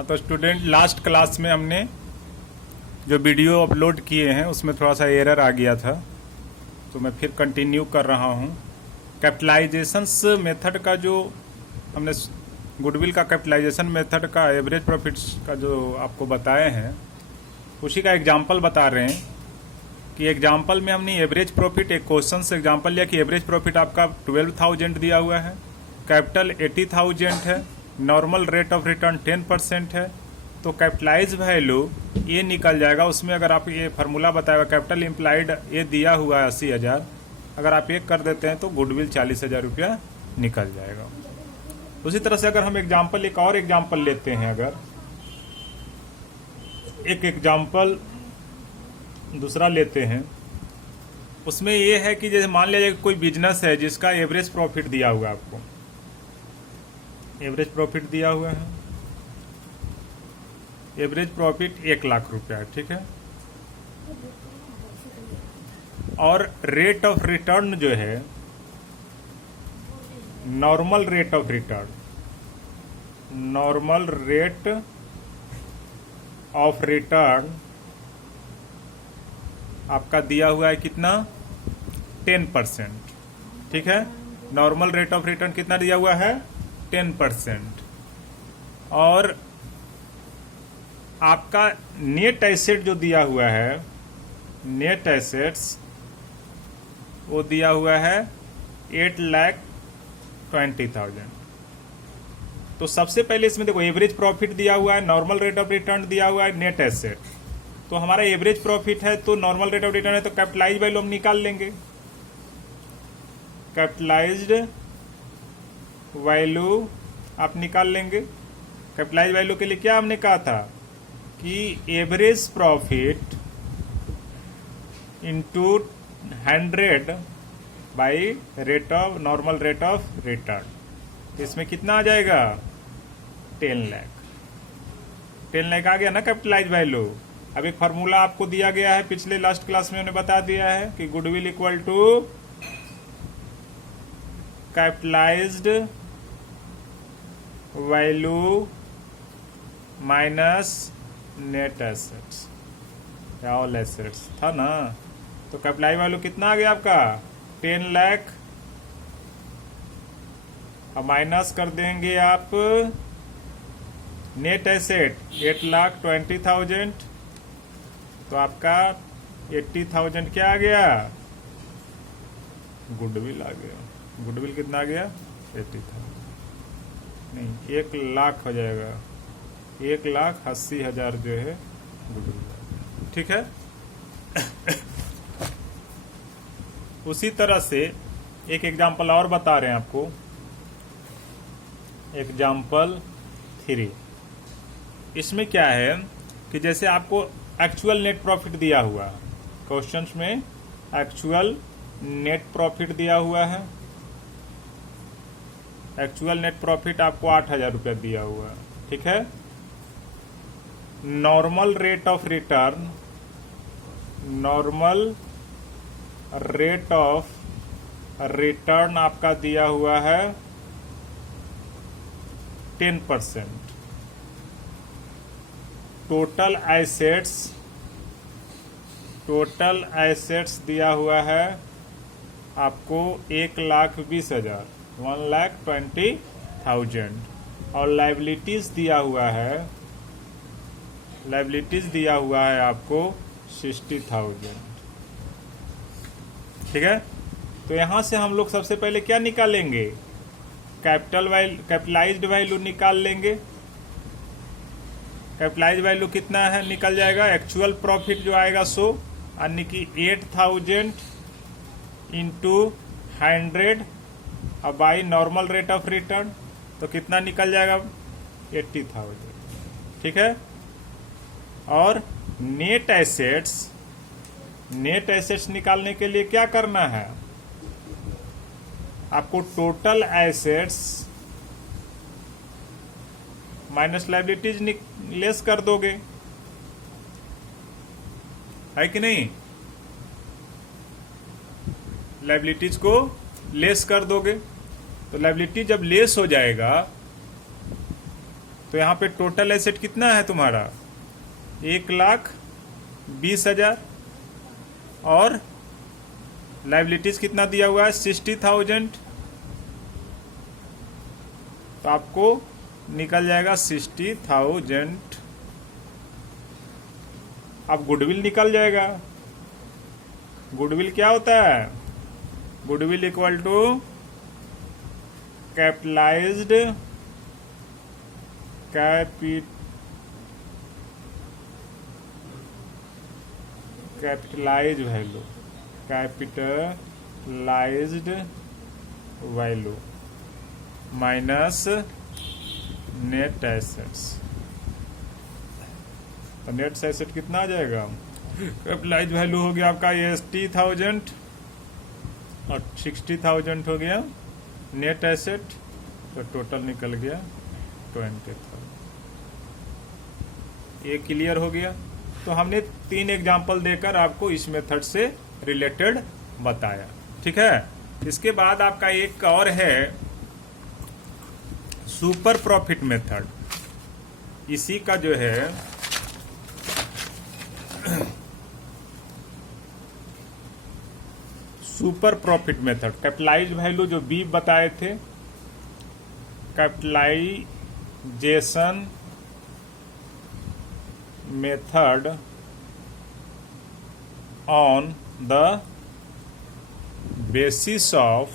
हाँ तो student, last class में हमने जो वीडियो अपलोड किए हैं उसमें थोड़ा सा एरर आ गया था, तो मैं फिर कंटिन्यू कर रहा हूँ। कैपिटलाइजेशंस मेथड का जो हमने गुडविल का कैपिटलाइजेशन मेथड का एवरेज प्रॉफिट्स का जो आपको बताए हैं, उसी का एग्जांपल बता रहे हैं कि एग्जांपल में हमने एवरेज प्रॉफिट, एक क्वेश्चन से एग्जांपल लिया कि एवरेज प्रॉफिट आपका 12,000 दिया हुआ है, कैपिटल 80,000 है, नॉर्मल रेट ऑफ रिटर्न 10% है, तो कैपिटलाइज वैल्यू ये निकल जाएगा। उसमें अगर आप ये फार्मूला बताएगा, कैपिटल इम्प्लाइड ये दिया हुआ है 80,000, अगर आप एक कर देते हैं तो गुडविल 40,000 रुपया निकल जाएगा। उसी तरह से अगर हम एग्जाम्पल, एक और एग्जाम्पल लेते हैं, अगर एक एग्जाम्पल दूसरा लेते हैं, उसमें ये है कि जैसे मान लीजिए कोई बिजनेस है जिसका एवरेज प्रॉफिट दिया हुआ है, आपको एवरेज प्रॉफिट दिया हुआ है, एवरेज प्रॉफिट 1 लाख रुपया है, ठीक है। और रेट ऑफ रिटर्न जो है, normal rate of return, normal rate of return आपका दिया हुआ है कितना, 10%, ठीक है। नॉर्मल रेट ऑफ रिटर्न कितना दिया हुआ है, 10%। और आपका नेट एसेट जो दिया हुआ है, नेट एसेट्स वो दिया हुआ है 8,20,000। तो सबसे पहले इसमें देखो, एवरेज प्रॉफिट दिया हुआ है, नॉर्मल रेट ऑफ रिटर्न दिया हुआ है, नेट एसेट। तो हमारा एवरेज प्रॉफिट है तो नॉर्मल रेट ऑफ रिटर्न है, तो कैपिटलाइज वैल्यू हम निकाल लेंगे। कैपिटलाइज्ड वैल्यू आप निकाल लेंगे। कैपिटलाइज वैल्यू के लिए क्या हमने कहा था कि average profit into 100 by rate of, normal rate of return, तो इसमें कितना आ जाएगा, 10 लाख। 10 लाख आ गया ना कैपिटलाइज वैल्यू। अब एक फार्मूला आपको दिया गया है, पिछले लास्ट क्लास में उन्हें बता दिया है कि goodwill equal to capitalized value minus net assets या ऑल एसेट्स था ना। तो कैपिटलाइज वैल्यू कितना आ गया आपका, 10 लाख। अब माइनस कर देंगे आप नेट एसेट 8,20,000, तो आपका 80,000 क्या आ गया, गुडविल आ गया। गुडविल कितना आ गया, 80,000 नहीं, 1 लाख हो जाएगा, 1,80,000 जो है गुडविल, ठीक है। उसी तरह से एक एग्जाम्पल और बता रहे हैं आपको, एग्जाम्पल 3। इसमें क्या है कि जैसे आपको एक्चुअल नेट प्रॉफिट दिया हुआ है, क्वेश्चंस में एक्चुअल नेट प्रॉफिट दिया हुआ है। एक्चुअल नेट प्रॉफिट आपको 8,000 रुपया दिया हुआ है, ठीक है। Normal rate of return, normal rate of return आपका दिया हुआ है 10%। टोटल एसेट्स, टोटल एसेट्स दिया हुआ है आपको 1,20,000, 1,20,000। और लाइबिलिटीज दिया हुआ है, लाइबिलिटीज दिया हुआ है आपको 60,000, ठीक है। तो यहां से हम लोग सबसे पहले क्या निकालेंगे, कैपिटलाइज्ड वैल्यू निकाल लेंगे। कैपिटलाइज वैल्यू कितना है, निकल जाएगा एक्चुअल प्रॉफिट जो आएगा 100, यानी कि 8,000 इंटू 100 अब by normal rate of return, तो कितना निकल जाएगा, 80,000, ठीक है। और नेट एसेट्स, नेट एसेट्स निकालने के लिए क्या करना है, आपको total assets minus liabilities less कर दोगे, है कि नहीं। लाइबिलिटीज को लेस कर दोगे, तो लाइबिलिटी जब लेस हो जाएगा तो यहाँ पे टोटल एसेट कितना है तुम्हारा 1,20,000 और लाइबिलिटीज कितना दिया हुआ है 60,000। तो आपको निकल जाएगा 60,000। अब गुडविल निकल जाएगा। गुडविल क्या होता है? Goodwill equal to capitalized capitalized value minus net assets. तो नेट एसेट कितना आ जाएगा? कैपिटलाइज्ड वैल्यू हो गया आपका 80,000 और 60,000 हो गया नेट एसेट। तो टोटल निकल गया 20,000। ये क्लियर हो गया। तो हमने 3 एग्जाम्पल देकर आपको इस मेथड से रिलेटेड बताया। ठीक है। इसके बाद आपका एक और है सुपर प्रॉफिट मेथड। इसी का जो है super profit method, capitalized value जो बी बताए थे, capitalization method on the basis of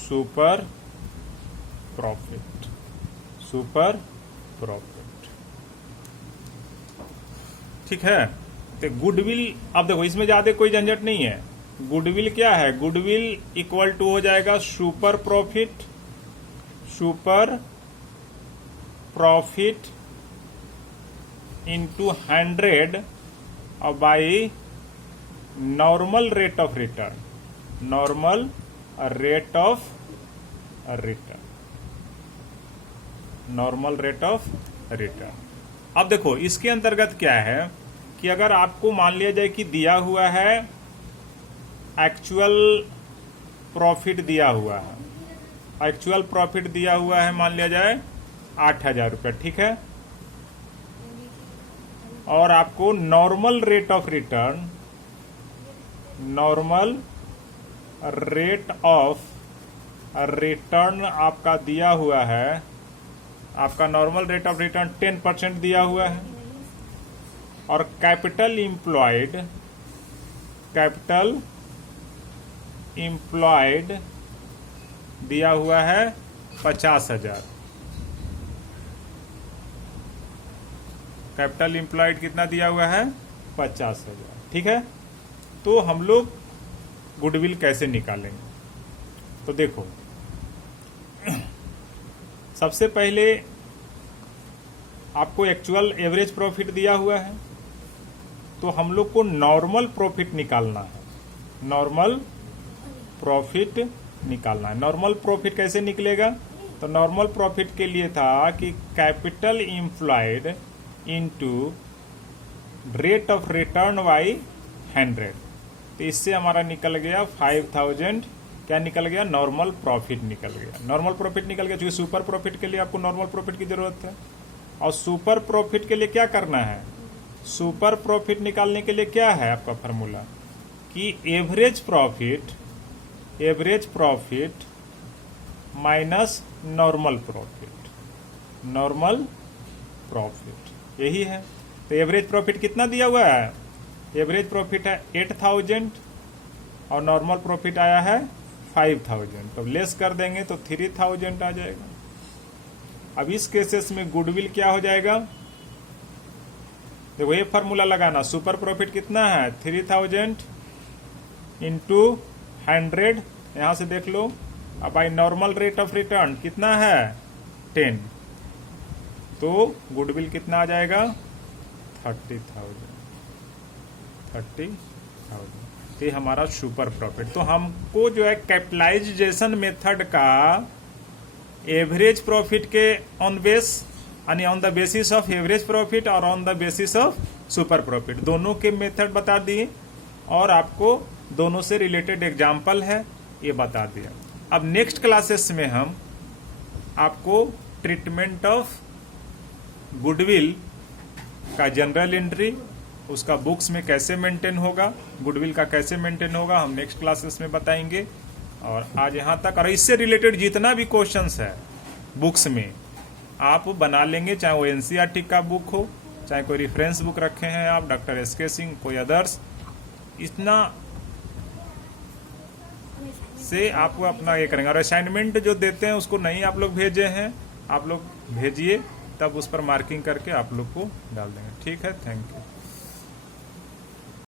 super profit. ठीक है। तो गुडविल, अब देखो इसमें ज्यादा कोई झंझट नहीं है। गुडविल क्या है? गुडविल इक्वल टू हो जाएगा सुपर प्रॉफिट इंटू 100 और by normal rate of return. अब देखो इसके अंतर्गत क्या है कि अगर आपको मान लिया जाए कि दिया हुआ है एक्चुअल प्रॉफिट दिया हुआ है, मान लिया जाए 8,000 रुपये। ठीक है। और आपको नॉर्मल रेट ऑफ रिटर्न आपका दिया हुआ है, आपका नॉर्मल रेट ऑफ रिटर्न 10% दिया हुआ है। और कैपिटल इम्प्लॉयड दिया हुआ है 50,000। कैपिटल इम्प्लॉयड कितना दिया हुआ है? 50,000। ठीक है। तो हम लोग गुडविल कैसे निकालेंगे? तो देखो सबसे पहले आपको एक्चुअल एवरेज प्रॉफिट दिया हुआ है, तो हम लोग को नॉर्मल प्रॉफिट निकालना है। नॉर्मल प्रॉफिट कैसे निकलेगा? तो नॉर्मल प्रॉफिट के लिए था कि capital employed into rate of written by 100। तो इससे हमारा निकल गया 5,000। क्या निकल गया? नॉर्मल प्रॉफिट निकल गया। क्योंकि सुपर प्रॉफिट के लिए आपको नॉर्मल प्रॉफिट की जरूरत है। और सुपर प्रॉफिट के लिए क्या करना है? सुपर प्रॉफिट निकालने के लिए क्या है आपका फॉर्मूला कि average profit minus normal profit, यही है। तो एवरेज प्रॉफिट कितना दिया हुआ है? एवरेज प्रॉफिट है 8,000 और नॉर्मल प्रॉफिट आया है 5,000। तो लेस कर देंगे तो 3,000 आ जाएगा। अब इस केसेस में गुडविल क्या हो जाएगा? देखो ये फॉर्मूला लगाना। सुपर प्रॉफिट कितना है? 3,000 इंटू 100, यहां से देख लो। अब by normal rate of return कितना है? 10। तो गुडविल कितना आ जाएगा? 30,000। तो ये हमारा सुपर प्रॉफिट। तो हमको जो है कैपिटलाइजेशन मेथड का एवरेज प्रॉफिट के on the basis of average profit और on the basis of super profit दोनों के मेथड बता दिए, और आपको दोनों से रिलेटेड एग्जाम्पल है ये बता दिया। अब नेक्स्ट क्लासेस में हम आपको ट्रीटमेंट ऑफ गुडविल का जनरल एंट्री, उसका बुक्स में कैसे मेंटेन होगा, गुडविल का कैसे मेंटेन होगा, हम नेक्स्ट क्लासेस में बताएंगे। और आज यहाँ तक, और इससे रिलेटेड जितना भी क्वेश्चंस है बुक्स में आप बना लेंगे, चाहे वो एनसीईआरटी का बुक हो, चाहे कोई रेफरेंस बुक रखे हैं आप, डॉक्टर एसके सिंह, कोई अदर्स, इतना से आपको अपना ये करेंगे। और असाइनमेंट जो देते हैं उसको नहीं आप लोग भेजे हैं, आप लोग भेजिए, तब उस पर मार्किंग करके आप लोग को डाल देंगे। ठीक है, थैंक यू।